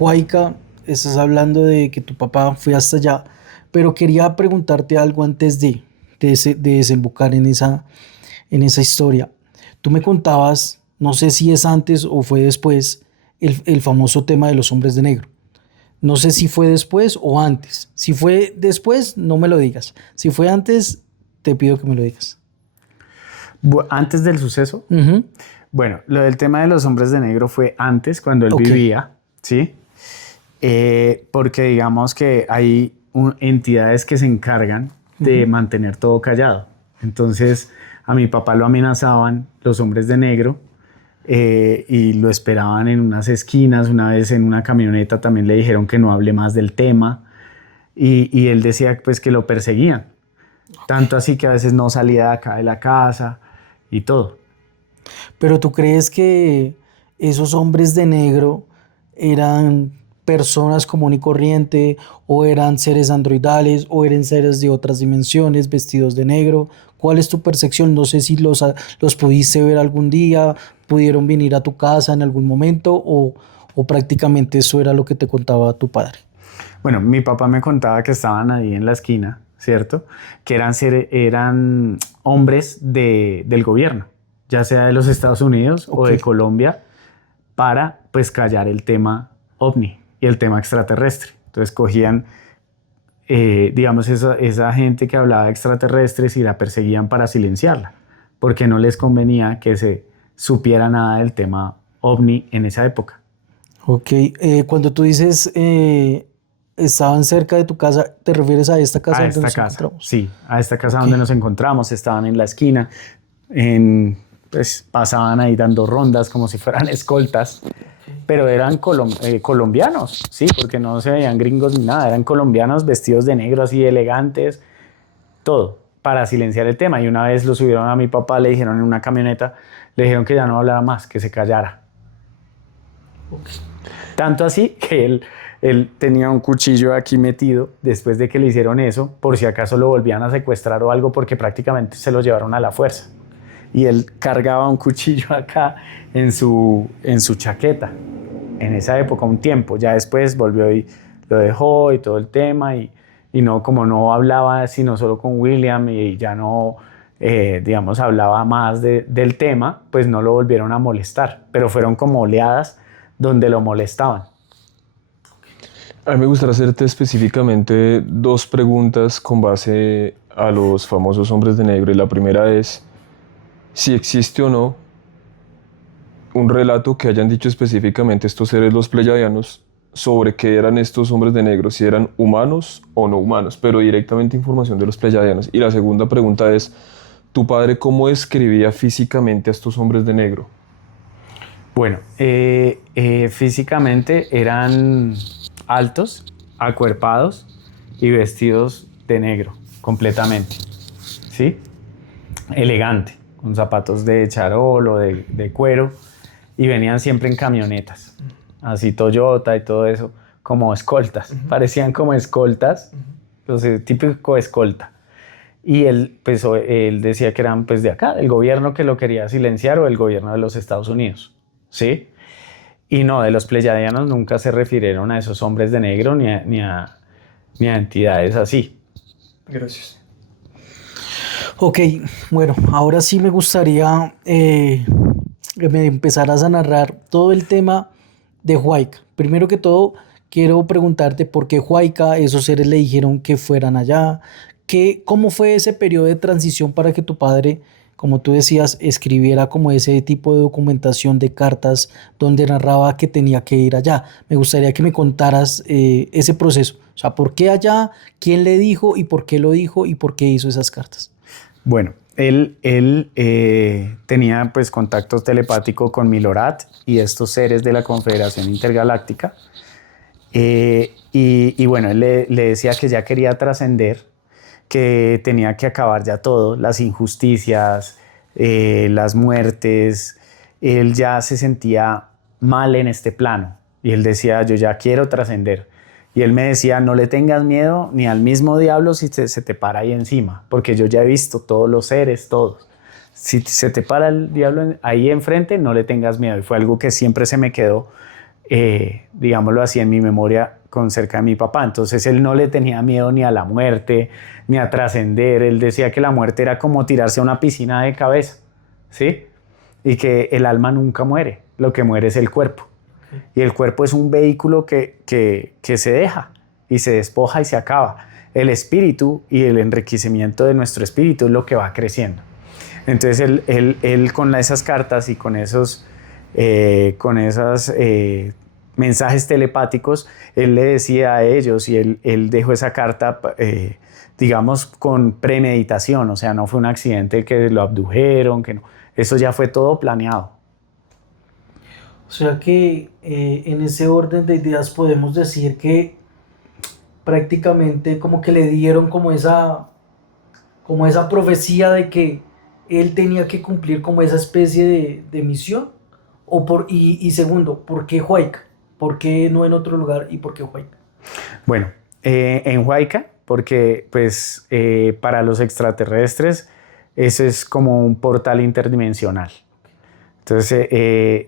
Huayca, estás hablando de que tu papá fue hasta allá, pero quería preguntarte algo antes de desembocar en esa historia. Tú me contabas, no sé si es antes o fue después, el famoso tema de los hombres de negro. No sé si fue después o antes. Si fue después, no me lo digas. Si fue antes, te pido que me lo digas. Antes del suceso, Ujú. bueno, lo del tema de los hombres de negro fue antes, cuando él Ok. vivía, ¿sí? Porque digamos que hay entidades que se encargan de mantener todo callado. Entonces, a mi papá lo amenazaban los hombres de negro y lo esperaban en unas esquinas. Una vez en una camioneta también le dijeron que no hable más del tema y él decía pues que lo perseguían. Tanto así que a veces no salía de acá de la casa y todo. Pero ¿tú crees que esos hombres de negro eran personas común y corriente o eran seres androidales o eran seres de otras dimensiones vestidos de negro? ¿Cuál es tu percepción? No sé si los pudiste ver algún día, pudieron venir a tu casa en algún momento o prácticamente eso era lo que te contaba tu padre. Bueno, mi papá me contaba que estaban ahí en la esquina, ¿cierto? Que eran hombres del gobierno, ya sea de los Estados Unidos o de Ok. Colombia, para pues callar el tema ovni y el tema extraterrestre. Entonces cogían, digamos, esa gente que hablaba de extraterrestres y la perseguían para silenciarla, porque no les convenía que se supiera nada del tema ovni en esa época. Ok, cuando tú dices estaban cerca de tu casa, ¿te refieres a esta casa A donde esta nos casa, encontramos? sí, a esta casa Ok. donde nos encontramos, estaban en la esquina, pues pasaban ahí dando rondas como si fueran escoltas, pero eran colombianos, sí, porque no se veían gringos ni nada, eran colombianos vestidos de negro así elegantes, todo, para silenciar el tema. Y una vez lo subieron a mi papá, le dijeron en una camioneta, le dijeron que ya no hablara más, que se callara. Tanto así que él tenía un cuchillo aquí metido después de que le hicieron eso, por si acaso lo volvían a secuestrar o algo, porque prácticamente se lo llevaron a la fuerza. Y él cargaba un cuchillo acá en su chaqueta, en esa época, un tiempo. Ya después volvió y lo dejó y todo el tema, y no, como no hablaba sino solo con William y ya no, digamos, hablaba más del tema, pues no lo volvieron a molestar, pero fueron como oleadas donde lo molestaban. A mí me gustaría hacerte específicamente dos preguntas con base a los famosos hombres de negro. Y la primera es si existe o no un relato que hayan dicho específicamente estos seres los pleyadianos sobre qué eran estos hombres de negro, si eran humanos o no humanos, pero directamente información de los pleyadianos. Y la segunda pregunta es, ¿tu padre cómo describía físicamente a estos hombres de negro? Bueno, físicamente eran altos, acuerpados y vestidos de negro completamente, ¿sí? Elegante, con zapatos de charol o de cuero, y venían siempre en camionetas, así Toyota y todo eso, como escoltas, parecían como escoltas, entonces típico escolta. Y él, pues, él decía que eran pues de acá, el gobierno que lo quería silenciar o el gobierno de los Estados Unidos, ¿sí? Y no, de los pleyadianos nunca se refirieron a esos hombres de negro ni a entidades así. Gracias. Ok, bueno, ahora sí me gustaría que me empezaras a narrar todo el tema de Huayca. Primero que todo, quiero preguntarte por qué Huayca, esos seres le dijeron que fueran allá, cómo fue ese periodo de transición para que tu padre, como tú decías, escribiera como ese tipo de documentación de cartas donde narraba que tenía que ir allá. Me gustaría que me contaras ese proceso. O sea, ¿por qué allá? ¿Quién le dijo y por qué lo dijo y por qué hizo esas cartas? Bueno, él tenía pues contactos telepáticos con Milorad y estos seres de la Confederación Intergaláctica. Y bueno, él le decía que ya quería trascender, que tenía que acabar ya todo, las injusticias, las muertes. Él ya se sentía mal en este plano y él decía, yo ya quiero trascender. Y él me decía, no le tengas miedo ni al mismo diablo si se te para ahí encima, porque yo ya he visto todos los seres, todos. Si se te para el diablo ahí enfrente, no le tengas miedo. Y fue algo que siempre se me quedó digámoslo así, en mi memoria con cerca de mi papá. Entonces él no le tenía miedo ni a la muerte, ni a trascender. Él decía que la muerte era como tirarse a una piscina de cabeza, ¿sí? Y que el alma nunca muere, lo que muere es el cuerpo. Y el cuerpo es un vehículo que se deja y se despoja y se acaba. El espíritu y el enriquecimiento de nuestro espíritu es lo que va creciendo. Entonces él con esas cartas y con esos mensajes telepáticos, él le decía a ellos y él dejó esa carta, digamos, con premeditación. O sea, no fue un accidente que lo abdujeron, que no. Eso ya fue todo planeado. O sea que en ese orden de ideas podemos decir que prácticamente como que le dieron como esa profecía de que él tenía que cumplir como esa especie de misión. Y segundo, ¿por qué Huayca? ¿Por qué no en otro lugar y por qué Huayca? Bueno, en Huayca, porque pues para los extraterrestres eso es como un portal interdimensional. Entonces,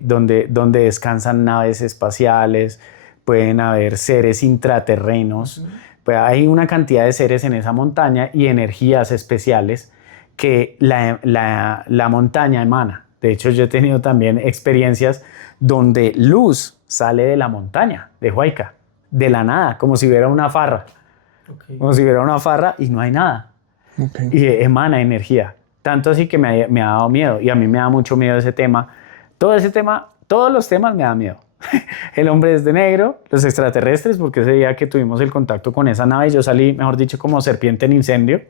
donde descansan naves espaciales, pueden haber seres intraterrenos, pues hay una cantidad de seres en esa montaña y energías especiales que la montaña emana. De hecho, yo he tenido también experiencias donde luz sale de la montaña, de Huayca, de la nada, como si hubiera una farra. Okay. Como si hubiera una farra y no hay nada. Okay. Y emana energía. Tanto así que me ha dado miedo. Y a mí me da mucho miedo ese tema. Todos los temas me dan miedo. El hombre es de negro, los extraterrestres, porque ese día que tuvimos el contacto con esa nave, yo salí, mejor dicho, como serpiente en incendio.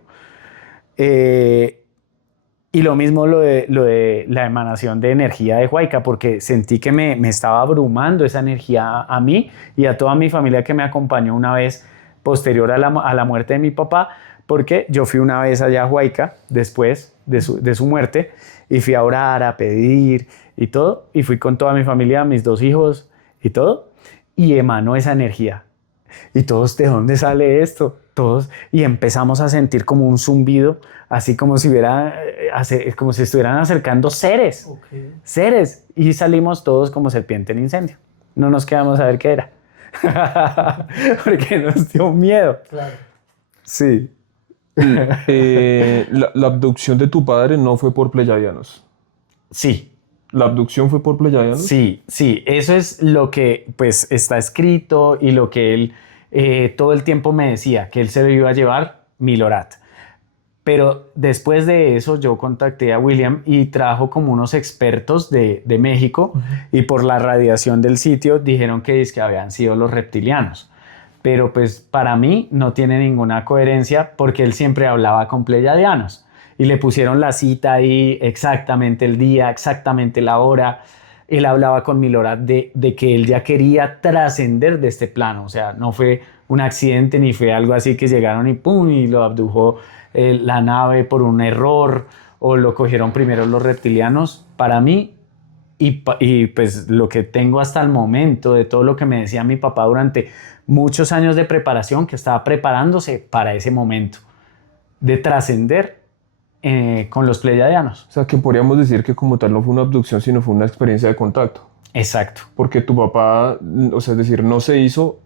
Y lo mismo lo de la emanación de energía de Huayca, porque sentí que me estaba abrumando esa energía a mí y a toda mi familia que me acompañó una vez posterior a la muerte de mi papá, porque yo fui una vez allá a Huayca después de su muerte y fui a orar, a pedir y todo, y fui con toda mi familia, mis 2 hijos y todo, y emanó esa energía. Y todos, ¿de dónde sale esto? Todos, y empezamos a sentir como un zumbido, así como si estuvieran acercando seres, seres, y salimos todos como serpiente en incendio. No nos quedamos a ver qué era, porque nos dio miedo. Claro. Sí. La abducción de tu padre no fue por pleyadianos. Sí. ¿La abducción fue por pleyadianos? Sí, eso es lo que pues está escrito y lo que él todo el tiempo me decía, que él se lo iba a llevar Milorad. Pero después de eso yo contacté a William y trajo como unos expertos de México y por la radiación del sitio dijeron que habían sido los reptilianos. Pero pues para mí no tiene ninguna coherencia porque él siempre hablaba con pleyadianos. Y le pusieron la cita ahí, exactamente el día, exactamente la hora. Él hablaba con Milorad de que él ya quería trascender de este plano. O sea, no fue un accidente ni fue algo así que llegaron y ¡pum! Y lo abdujo la nave por un error o lo cogieron primero los reptilianos. Para mí, y pues lo que tengo hasta el momento de todo lo que me decía mi papá durante muchos años de preparación, que estaba preparándose para ese momento de trascender con los pleyadianos. O sea, que podríamos decir que como tal no fue una abducción, sino fue una experiencia de contacto. Exacto. Porque tu papá, o sea, es decir, no se hizo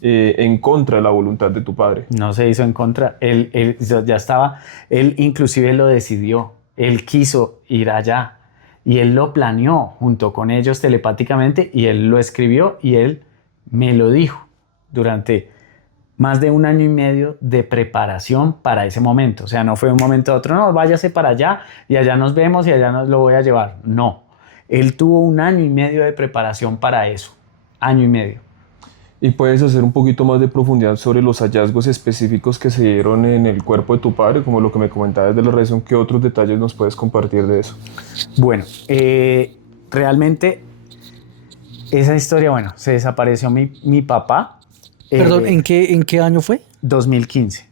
en contra de la voluntad de tu padre. No se hizo en contra. Él ya estaba, él inclusive lo decidió. Él quiso ir allá y él lo planeó junto con ellos telepáticamente y él lo escribió y él me lo dijo durante más de 1 año y medio de preparación para ese momento. O sea, no fue un momento a otro, no, váyase para allá y allá nos vemos y allá nos lo voy a llevar. No, él tuvo 1 año y medio de preparación para eso. 1 año y medio. ¿Y puedes hacer un poquito más de profundidad sobre los hallazgos específicos que se dieron en el cuerpo de tu padre, como lo que me comentabas de la radiación? ¿Qué otros detalles nos puedes compartir de eso? Bueno, realmente esa historia, bueno, se desapareció mi papá. Perdón, ¿en qué año fue? 2015.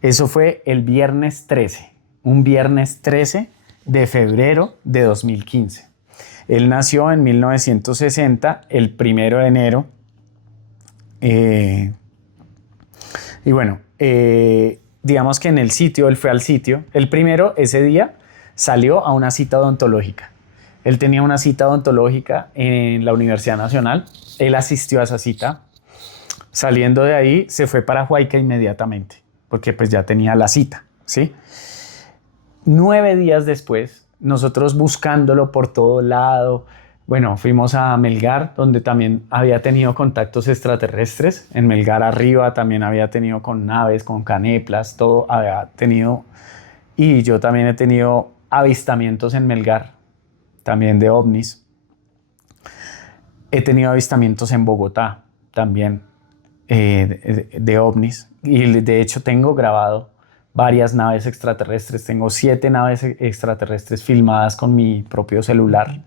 Eso fue el viernes 13, un viernes 13 de febrero de 2015. Él nació en 1960, el 1 de enero. Y bueno, digamos que en el sitio, él fue al sitio. El primero, ese día, salió a una cita odontológica. Él tenía una cita odontológica en la Universidad Nacional. Él asistió a esa cita. Saliendo de ahí, se fue para Huayca inmediatamente, porque pues ya tenía la cita, ¿sí? 9 días después, nosotros buscándolo por todo lado, bueno, fuimos a Melgar, donde también había tenido contactos extraterrestres. En Melgar arriba también había tenido con naves, con caneplas, todo había tenido. Y yo también he tenido avistamientos en Melgar, también de ovnis. He tenido avistamientos en Bogotá, también de ovnis. Y de hecho tengo grabado varias naves extraterrestres. Tengo 7 naves extraterrestres filmadas con mi propio celular.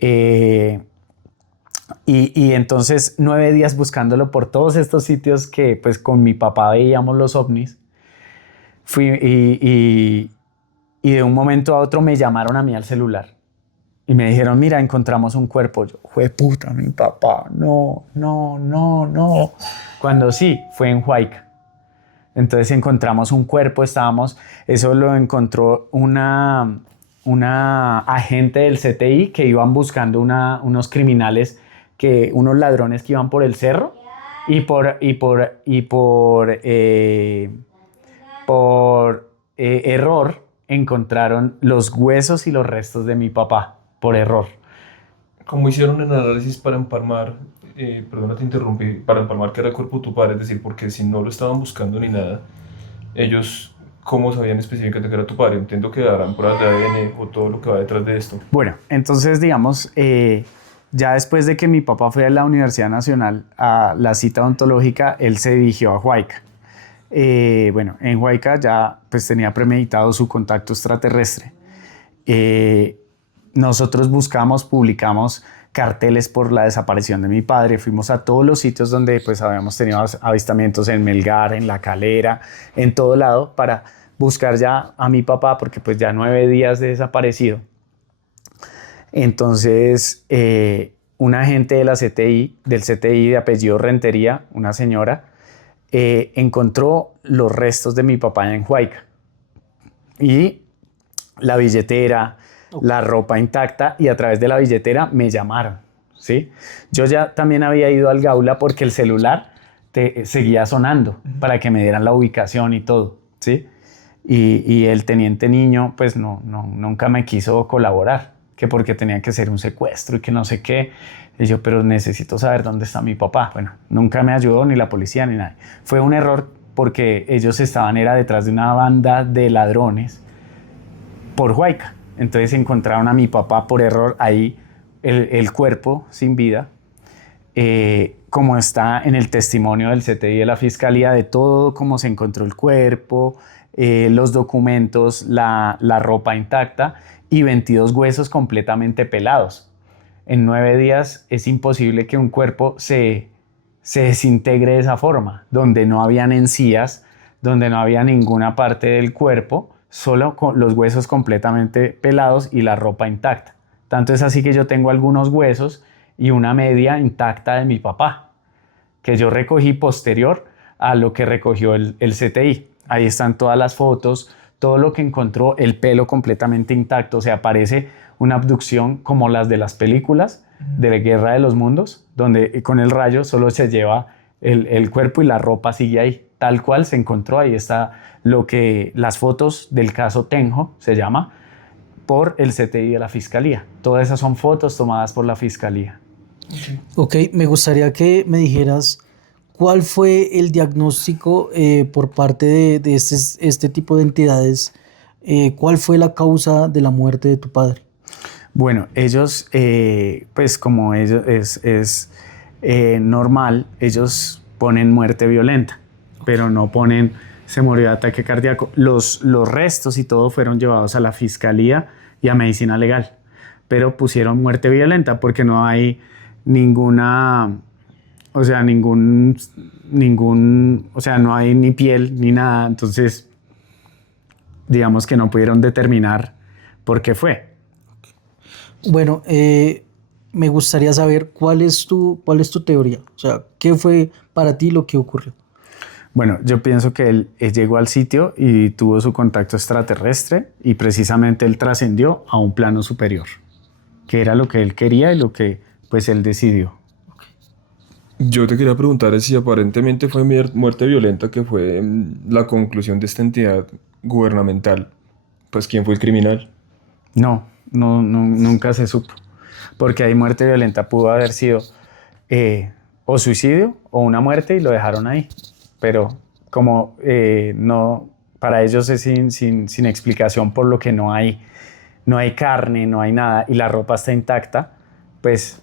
Y entonces 9 días buscándolo por todos estos sitios que pues con mi papá veíamos los ovnis. Fui y de un momento a otro me llamaron a mí al celular y me dijeron, mira, encontramos un cuerpo. Yo, jueputa, mi papá, no. Cuando sí, fue en Huayca. Entonces encontramos un cuerpo, eso lo encontró una agente del CTI que iban buscando unos criminales, unos ladrones que iban por el cerro y por error encontraron los huesos y los restos de mi papá, por error. ¿Cómo hicieron el análisis para empalmar, perdona te interrumpí, para empalmar que era el cuerpo de tu padre? Es decir, porque si no lo estaban buscando ni nada, ellos, ¿cómo sabían específicamente que era tu padre? Entiendo que darán pruebas de ADN o todo lo que va detrás de esto. Bueno, entonces digamos, ya después de que mi papá fue a la Universidad Nacional a la cita odontológica, él se dirigió a Huayca. Bueno, en Huayca ya pues tenía premeditado su contacto extraterrestre. Nosotros publicamos carteles por la desaparición de mi padre. Fuimos a todos los sitios donde pues habíamos tenido avistamientos, en Melgar, en La Calera, en todo lado, para buscar ya a mi papá, porque pues ya 9 días de desaparecido. Entonces, una agente de del CTI de apellido Rentería, una señora, encontró los restos de mi papá en Huayca y la billetera, la ropa intacta, y a través de la billetera me llamaron, ¿sí? Yo ya también había ido al Gaula porque el celular seguía sonando para que me dieran la ubicación y todo, ¿sí? Y el teniente Niño pues nunca me quiso colaborar, que porque tenía que ser un secuestro y que no sé qué. Y yo, pero necesito saber dónde está mi papá. Bueno, nunca me ayudó ni la policía ni nadie. Fue un error porque ellos era detrás de una banda de ladrones por Huayca. Entonces encontraron a mi papá por error ahí, el cuerpo sin vida, como está en el testimonio del CTI de la Fiscalía, de todo cómo se encontró el cuerpo, los documentos, la ropa intacta y 22 huesos completamente pelados. En 9 días es imposible que un cuerpo se desintegre de esa forma, donde no habían encías, donde no había ninguna parte del cuerpo, solo con los huesos completamente pelados y la ropa intacta. Tanto es así que yo tengo algunos huesos y una media intacta de mi papá, que yo recogí posterior a lo que recogió el CTI. Ahí están todas las fotos, todo lo que encontró, el pelo completamente intacto. O sea, parece una abducción como las de las películas de la Guerra de los Mundos, donde con el rayo solo se lleva el cuerpo y la ropa sigue ahí. Tal cual se encontró, ahí está las fotos del caso Tenjo, se llama, por el CTI de la Fiscalía. Todas esas son fotos tomadas por la Fiscalía. Ok, me gustaría que me dijeras cuál fue el diagnóstico por parte de este tipo de entidades. ¿Cuál fue la causa de la muerte de tu padre? Bueno, ellos, pues como ellos es normal, ellos ponen muerte violenta, pero no ponen se murió de ataque cardíaco. Los restos y todo fueron llevados a la Fiscalía y a Medicina Legal, pero pusieron muerte violenta porque no hay ninguna, o sea, o sea, no hay ni piel ni nada, entonces digamos que no pudieron determinar por qué fue. Bueno, me gustaría saber cuál es tu teoría, o sea, ¿qué fue para ti lo que ocurrió? Bueno, yo pienso que él llegó al sitio y tuvo su contacto extraterrestre y precisamente él trascendió a un plano superior. que era lo que él quería y lo que pues él decidió. Yo te quería preguntar si aparentemente fue muerte violenta, que fue la conclusión de esta entidad gubernamental, pues ¿quién fue el criminal? No, nunca se supo, porque ahí muerte violenta pudo haber sido o suicidio o una muerte y lo dejaron ahí, pero como no, para ellos es sin explicación, por lo que no hay carne, no hay nada y la ropa está intacta, pues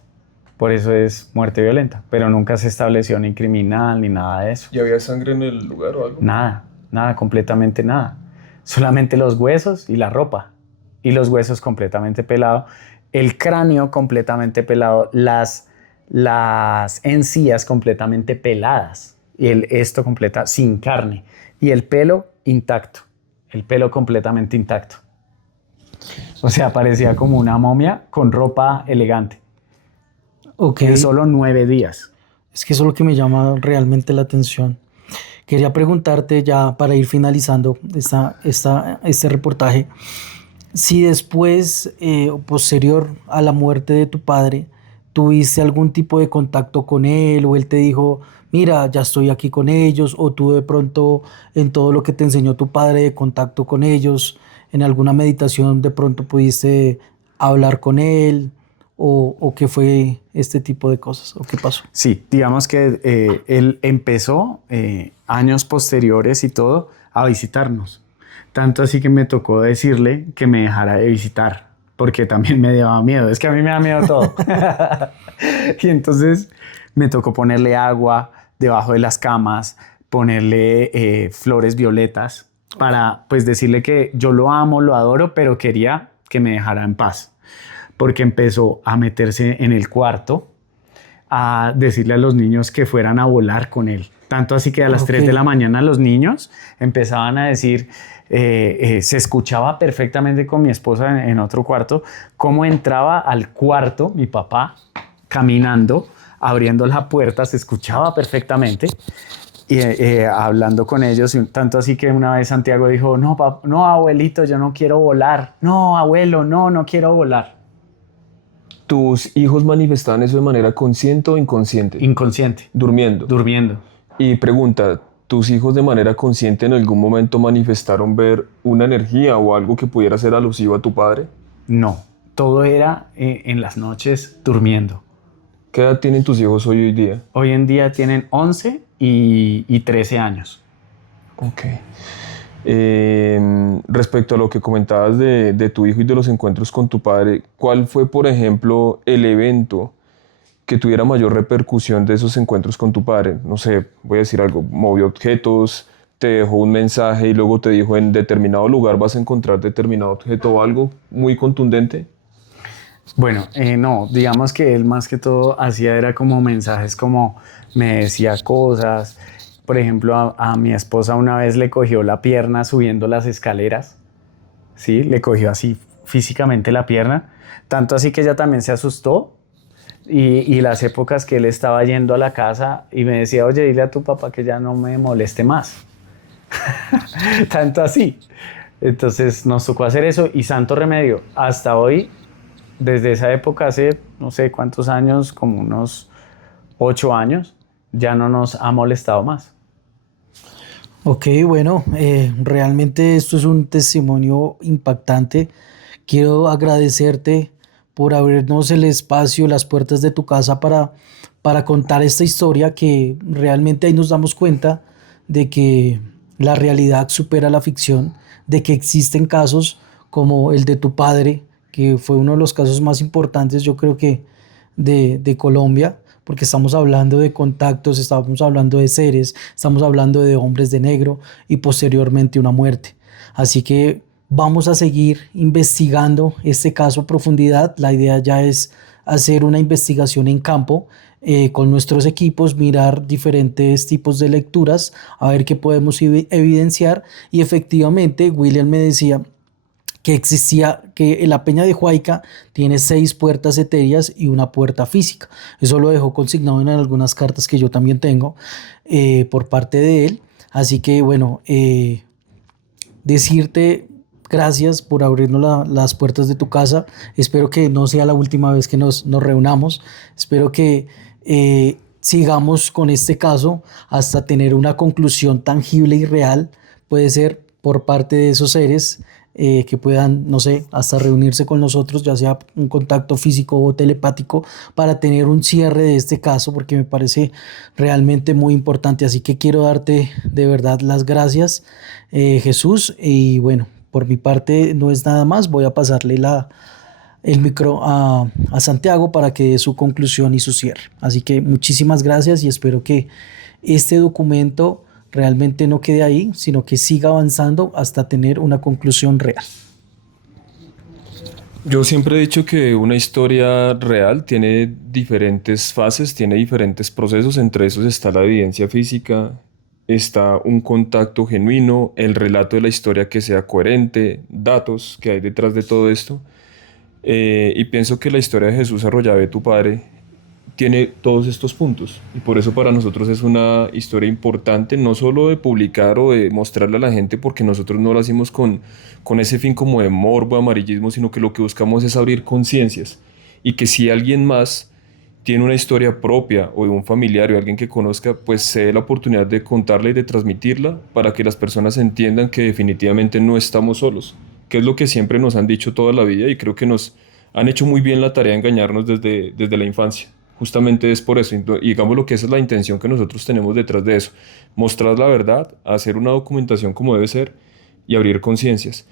por eso es muerte violenta, pero nunca se estableció ni criminal ni nada de eso. ¿Y había sangre en el lugar o algo? Nada, completamente nada. Solamente los huesos y la ropa. Y los huesos completamente pelados, el cráneo completamente pelado, las encías completamente peladas y esto completa sin carne y el pelo intacto, el pelo completamente intacto. O sea, parecía como una momia con ropa elegante. Ok. En solo 9 días. Es que eso es lo que me llama realmente la atención. Quería preguntarte ya para ir finalizando este reportaje, si después, posterior a la muerte de tu padre, tuviste algún tipo de contacto con él o él te dijo, mira, ya estoy aquí con ellos, o tú de pronto en todo lo que te enseñó tu padre de contacto con ellos, en alguna meditación de pronto pudiste hablar con él, o qué fue este tipo de cosas, o qué pasó. Sí, digamos que él empezó años posteriores y todo a visitarnos. Tanto así que me tocó decirle que me dejara de visitar, porque también me daba miedo. Es que a mí me da miedo todo. Y entonces me tocó ponerle agua debajo de las camas, ponerle flores violetas para pues decirle que yo lo amo, lo adoro, pero quería que me dejara en paz. Porque empezó a meterse en el cuarto, a decirle a los niños que fueran a volar con él. Tanto así que a las 3 de la mañana los niños empezaban a decir, se escuchaba perfectamente con mi esposa en otro cuarto, cómo entraba al cuarto mi papá caminando, abriendo la puerta, se escuchaba perfectamente y hablando con ellos. Tanto así que una vez Santiago dijo, no, abuelito, yo no quiero volar. No, abuelo, no quiero volar. ¿Tus hijos manifestaban eso de manera consciente o inconsciente? Inconsciente. Durmiendo. Y pregunta, ¿tus hijos de manera consciente en algún momento manifestaron ver una energía o algo que pudiera ser alusivo a tu padre? No, todo era en las noches durmiendo. ¿Qué edad tienen tus hijos hoy día? Hoy en día tienen 11 y 13 años. Ok. Respecto a lo que comentabas de tu hijo y de los encuentros con tu padre, ¿cuál fue, por ejemplo, el evento que tuviera mayor repercusión de esos encuentros con tu padre? No sé, voy a decir algo, movió objetos, te dejó un mensaje y luego te dijo en determinado lugar vas a encontrar determinado objeto o algo muy contundente. Bueno, no, digamos que él más que todo hacía era como mensajes, como me decía cosas. Por ejemplo, a mi esposa una vez le cogió la pierna subiendo las escaleras, ¿sí? Le cogió así físicamente la pierna, tanto así que ella también se asustó. Y las épocas que él estaba yendo a la casa y me decía, oye, dile a tu papá que ya no me moleste más. Tanto así. Entonces nos tocó hacer eso y santo remedio. Hasta hoy, desde esa época, hace no sé cuántos años, como unos 8 años, ya no nos ha molestado más. Ok, bueno, realmente esto es un testimonio impactante. Quiero agradecerte por abrirnos el espacio, las puertas de tu casa para contar esta historia, que realmente ahí nos damos cuenta de que la realidad supera la ficción, de que existen casos como el de tu padre, que fue uno de los casos más importantes, yo creo que de Colombia, porque estamos hablando de contactos, estamos hablando de seres, estamos hablando de hombres de negro y posteriormente una muerte. Así que vamos a seguir investigando este caso a profundidad. La idea ya es hacer una investigación en campo con nuestros equipos, mirar diferentes tipos de lecturas, a ver qué podemos evidenciar. Y efectivamente, William me decía que la Peña de Huayca tiene 6 puertas etéreas y una puerta física. Eso lo dejó consignado en algunas cartas que yo también tengo por parte de él. Así que bueno, decirte gracias por abrirnos las puertas de tu casa. Espero que no sea la última vez que nos reunamos. Espero que sigamos con este caso hasta tener una conclusión tangible y real. Puede ser por parte de esos seres que puedan, no sé, hasta reunirse con nosotros, ya sea un contacto físico o telepático, para tener un cierre de este caso, porque me parece realmente muy importante. Así que quiero darte de verdad las gracias, Jesús. Y bueno, por mi parte no es nada más. Voy a pasarle el micro a Santiago para que dé su conclusión y su cierre. Así que muchísimas gracias y espero que este documento realmente no quede ahí, sino que siga avanzando hasta tener una conclusión real. Yo siempre he dicho que una historia real tiene diferentes fases, tiene diferentes procesos, entre esos está la evidencia física, está un contacto genuino, el relato de la historia que sea coherente, datos que hay detrás de todo esto. Y pienso que la historia de Jesús Arroyave, tu padre, tiene todos estos puntos y por eso para nosotros es una historia importante, no solo de publicar o de mostrarle a la gente, porque nosotros no lo hacemos con ese fin como de morbo, amarillismo, sino que lo que buscamos es abrir conciencias y que si alguien más tiene una historia propia o de un familiar o alguien que conozca, pues se dé la oportunidad de contarla y de transmitirla para que las personas entiendan que definitivamente no estamos solos, que es lo que siempre nos han dicho toda la vida y creo que nos han hecho muy bien la tarea de engañarnos desde la infancia. Justamente es por eso, y digamos lo que esa es la intención que nosotros tenemos detrás de eso, mostrar la verdad, hacer una documentación como debe ser y abrir conciencias.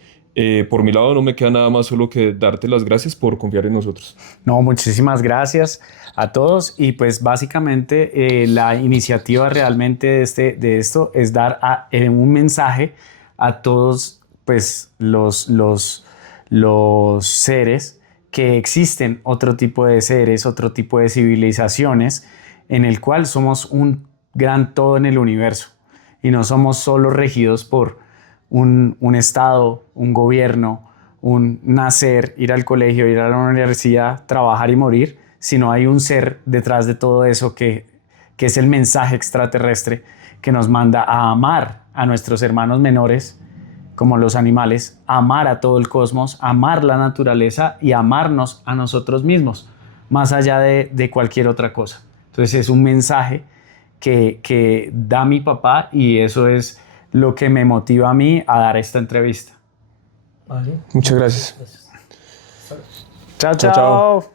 Por mi lado no me queda nada más solo que darte las gracias por confiar en nosotros. No, muchísimas gracias a todos y pues básicamente la iniciativa realmente de esto es dar un mensaje a todos pues los seres, que existen otro tipo de seres, otro tipo de civilizaciones en el cual somos un gran todo en el universo y no somos solo regidos por un estado, un gobierno, un nacer, ir al colegio, ir a la universidad, trabajar y morir, sino hay un ser detrás de todo eso que es el mensaje extraterrestre que nos manda a amar a nuestros hermanos menores como los animales, amar a todo el cosmos, amar la naturaleza y amarnos a nosotros mismos, más allá de cualquier otra cosa. Entonces es un mensaje que da mi papá y eso es lo que me motiva a mí a dar esta entrevista. Vale. Muchas gracias. Chao, Chao, chao. chao.